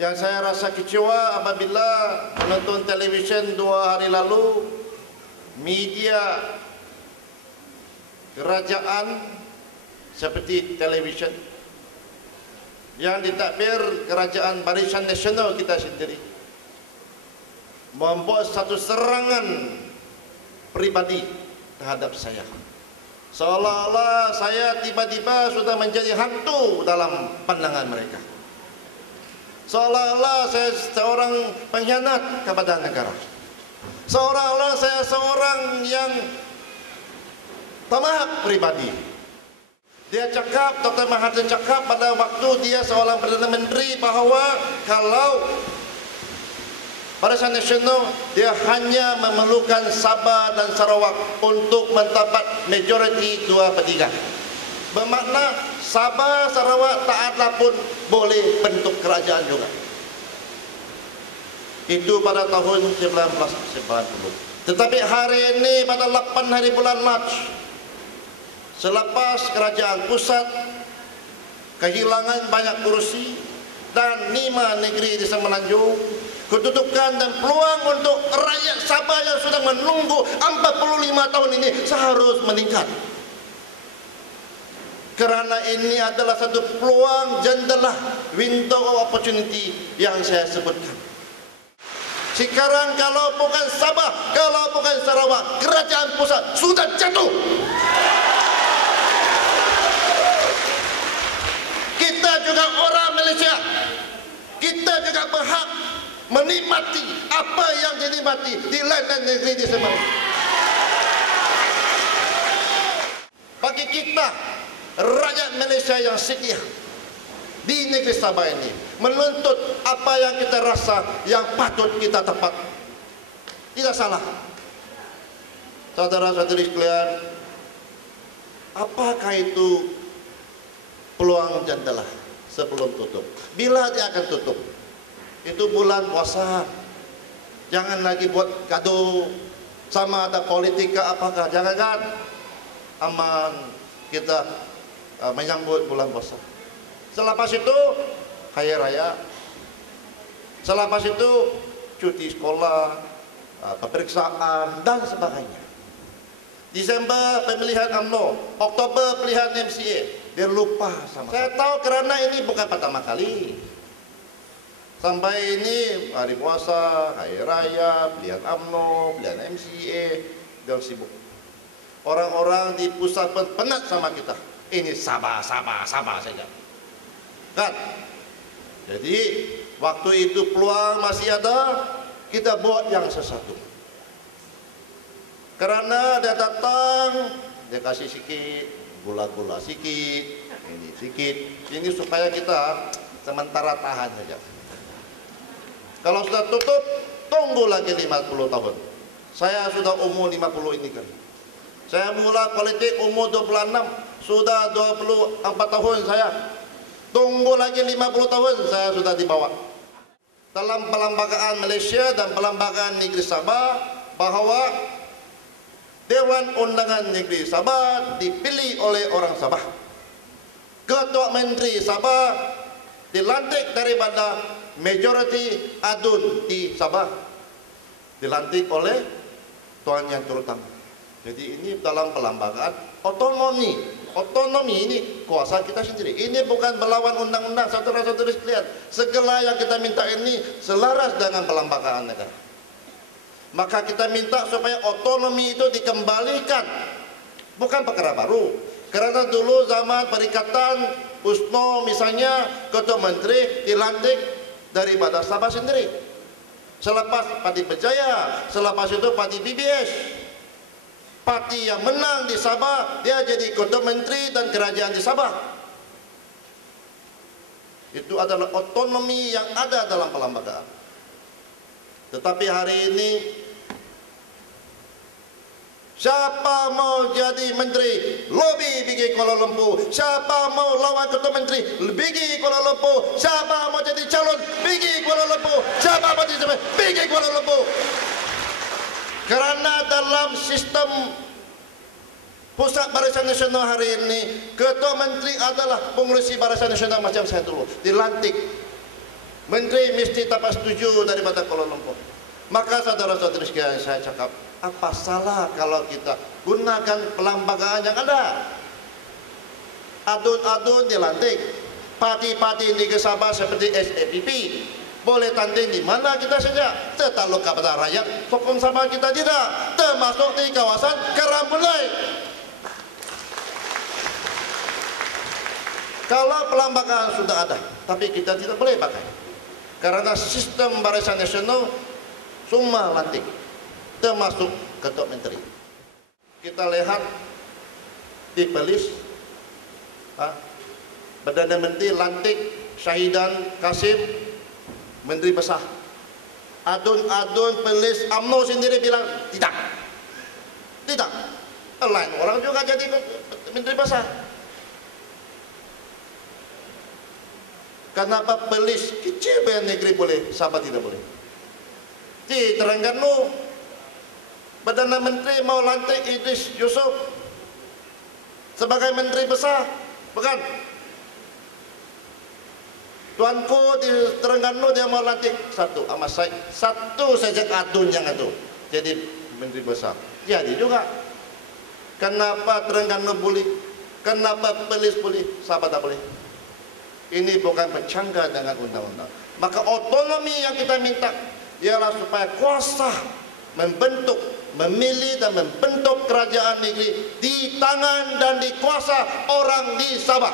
Yang saya rasa kecewa apabila menonton televisyen 2 hari lalu, media kerajaan seperti televisyen yang ditakbir kerajaan Barisan Nasional kita sendiri membuat satu serangan pribadi terhadap saya. Seolah-olah saya tiba-tiba sudah menjadi hantu dalam pandangan mereka. Seolah-olah saya seorang pengkhianat kepada negara. Seolah-olah saya seorang yang tamak pribadi. Dia cakap, Dr. Mahathir cakap pada waktu dia seorang Perdana Menteri bahawa kalau Barisan Nasional dia hanya memerlukan Sabah dan Sarawak untuk mendapat majoriti 2/3. Bermakna Sabah, Sarawak tak ada pun boleh bentuk kerajaan juga. Itu pada tahun 1990. Tetapi hari ini pada 8 hari bulan Mac, selepas kerajaan pusat kehilangan banyak kursi dan 5 negeri di Semenanjung, kedudukan dan peluang untuk rakyat Sabah yang sudah menunggu 45 tahun ini seharus meningkat. Kerana ini adalah satu peluang jendela, window of opportunity yang saya sebutkan. Sekarang kalau bukan Sabah, kalau bukan Sarawak, kerajaan pusat sudah jatuh. Kita juga orang Malaysia. Kita juga berhak menikmati apa yang dinikmati di lain-lain negeri di Semenanjung. Bagi kita, rakyat Malaysia yang setia di negeri Sabah ini menuntut apa yang kita rasa yang patut kita dapat. Tidak salah. Saudara-saudari sekalian, apakah itu peluang jendela sebelum tutup? Bila dia akan tutup? Itu bulan puasa. Jangan lagi buat gaduh sama ada politika apakah. Jangan kan? Aman kita menyambut bulan puasa. Selepas itu hari raya. Selepas itu cuti sekolah, peperiksaan dan sebagainya. Desember pemilihan UMNO, Oktober pemilihan MCA. Dia lupa sama saya. Tahu kerana ini bukan pertama kali. Sampai ini hari puasa, hari raya, pilihan UMNO, pilihan MCA, dia sibuk. Orang-orang di pusat pun penat sama kita. Ini Sabah saja. Kan? Jadi waktu itu peluang masih ada, kita buat yang sesuatu. Kerana dia datang, dia kasih sikit, gula-gula sikit, ini sikit. Ini supaya kita sementara tahan saja. Kalau sudah tutup, tunggu lagi 50 tahun. Saya sudah umur 50 ini kan. Saya mula politik umur 26, sudah 24 tahun saya. Tunggu lagi 50 tahun, saya sudah dibawa. Dalam perlembagaan Malaysia dan perlembagaan negeri Sabah, bahawa Dewan Undangan Negeri Sabah dipilih oleh orang Sabah. Ketua Menteri Sabah dilantik daripada majoriti adun di Sabah, dilantik oleh Tuan Yang Terutama. Jadi ini dalam perlembagaan otonomi. Otonomi ini kuasa kita sendiri. Ini bukan melawan undang-undang, saudara-saudari sekalian. Segala yang kita minta ini selaras dengan perlembagaan negara. Maka kita minta supaya otonomi itu dikembalikan. Bukan perkara baru. Kerana dulu zaman Perikatan USNO misalnya, Ketua Menteri dilantik daripada Sabah sendiri. Selepas Parti Berjaya, selepas itu Parti BBS. Parti yang menang di Sabah, dia jadi Ketua Menteri dan kerajaan di Sabah. Itu adalah otonomi yang ada dalam perlembagaan. Tetapi hari ini, siapa mau jadi menteri, lobby pergi Kuala Lumpur. Siapa mau lawan Ketua Menteri, pergi Kuala Lumpur. Siapa mau jadi calon, pergi Kuala Lumpur. Siapa mau jadi pergi Kuala Lumpur. Kerana dalam sistem Pusat Barisan Nasional hari ini, Ketua Menteri adalah pengurusi Barisan Nasional macam saya dulu, dilantik Menteri mesti dapat setuju daripada Kuala Lumpur. Maka saudara-saudari sekalian, saya cakap, apa salah kalau kita gunakan pelembagaan yang ada? Adun-adun dilantik, parti-parti Negeri Sabah seperti SAPP boleh tanding di mana kita saja, tertaluk kepada rakyat. Sokong Sabah kita tidak, termasuk di kawasan Karambulai. Kalau pelembagaan sudah ada, tapi kita tidak boleh pakai, karena sistem Barisan Nasional semua lantik, termasuk ketua menteri. Kita lihat di Perlis, Perdana Menteri lantik Syahidan Kasim Menteri Besar. Adun-adun Perlis UMNO sendiri bilang tidak, tidak. Lain orang juga jadi Menteri Besar. Kenapa Perlis kecil bayan negeri boleh, Sabah tidak boleh? Di Terengganu, Perdana Menteri mau lantik Idris Yusuf sebagai Menteri Besar, bukan? Tuanku di Terengganu dia mau lantik satu, Ahmad Said, satu saja adun yang itu jadi Menteri Besar. Jadi juga. Kenapa Terengganu boleh? Kenapa Perlis boleh? Sabah tak boleh? Ini bukan bercanggah dengan undang-undang. Maka otonomi yang kita minta ialah supaya kuasa membentuk, memilih dan membentuk kerajaan negeri di tangan dan di kuasa orang di Sabah.